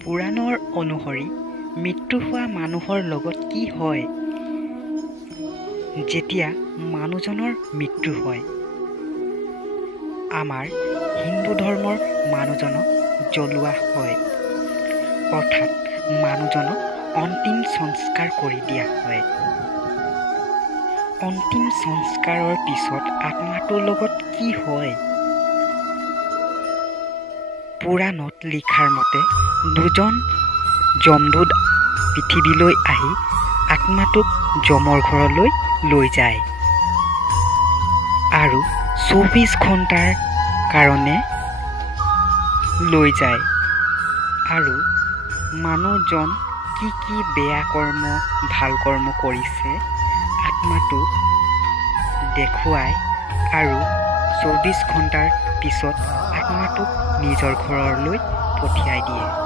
পুৰাণৰ অনুসৰি মৃত্যু হোৱা মানুহৰ লগত কি হয় যেতিয়া মানুহজনৰ মৃত্যু হয়? আমাৰ হিন্দু ধৰ্মৰ মানুহজনক জ্বলোৱা হয়, অৰ্থাৎ মানুহজনক অন্তিম সংস্কাৰ কৰি দিয়া হয়। অন্তিম সংস্কাৰৰ পিছত আত্মাটোৰ লগত কি হয়? পুৰাণত লিখাৰ মতে দুজন যমদূত পৃথিৱীলৈ আহি আত্মাটোক যমৰ ঘৰলৈ লৈ যায় আৰু ২৪ ঘণ্টাৰ কাৰণে লৈ যায় আৰু মানুহজন কি কি বেয়া কৰ্ম ভাল কৰ্ম কৰিছে আত্মাটোক দেখুৱাই আৰু ২৪ ঘণ্টাৰ পিছত আত্মাটোক নিজৰ ঘৰলৈ পঠিয়াই দিয়ে।